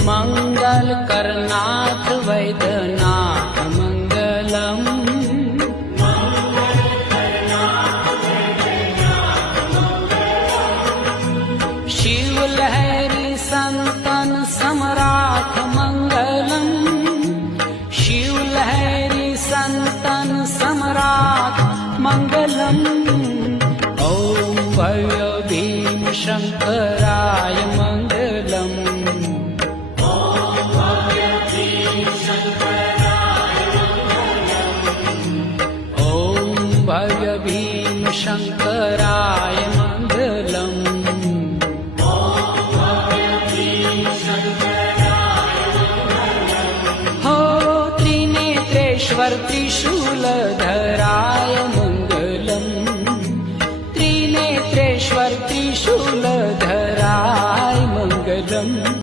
मंगल करनाथ वैद्यनाथ मंगलम। शिव लहरी संतन सम्राट मंगलम। शिव लहरी संतन सम्राट मंगलम। ओम भव्य भीम शंकराय मंगलम। भव्य भीम शंकराय मंगलम। हो त्रिनेत्रेश्वर त्रिशूल